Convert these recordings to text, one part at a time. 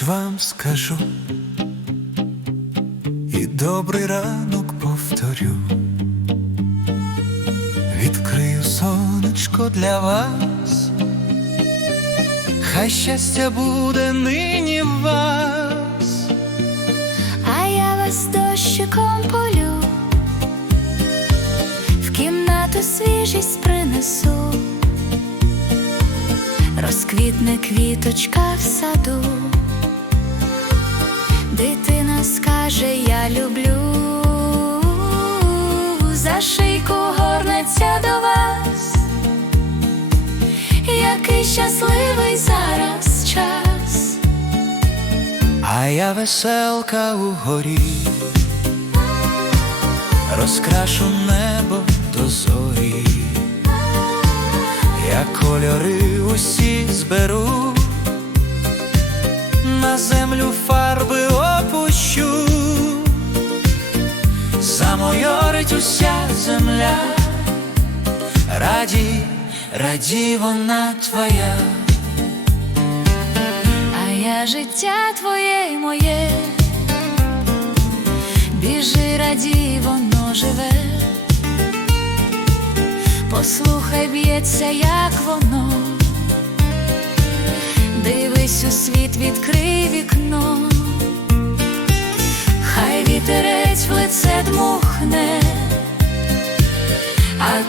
добраніч вам скажу, і добрий ранок повторю. Відкрию сонечко для вас, хай щастя буде нині в вас. А я вас дощиком полю, в кімнату свіжість принесу, розквітне квіточка в саду, щасливий зараз час. А я веселка угорі, розкрашу небо до зорі, я кольори усі зберу, на землю фарби опущу, замойорить уся земля, раді, раді вона твоя. А я життя твоє й моє, біжи, раді, воно живе, послухай, б'ється, як воно, дивись у світ, відкрий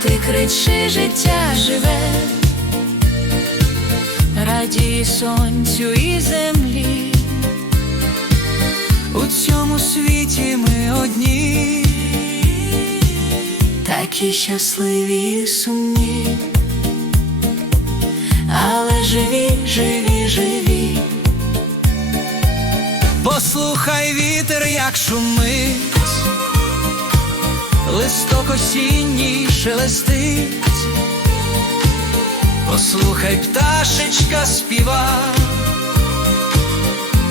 ти кричи, життя живе. Радій сонцю і землі. У цьому світі ми одні, такі щасливі і сумні, але живі, живі, живі, послухай вітер, як шумить, листок осінній шелестить, послухай, пташечка співа,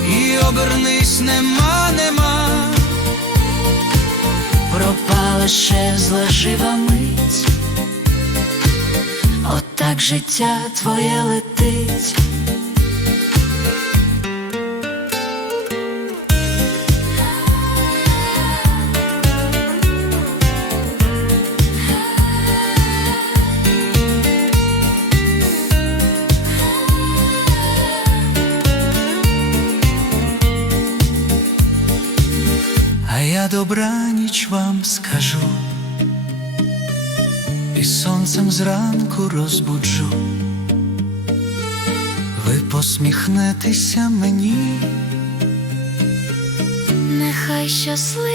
і обернись, нема, нема. пропала ще зла жива мить, отак життя твоє летить. А я добраніч вам скажу, і сонцем зранку розбуджу. Ви посміхнетеся мені, Нехай будуть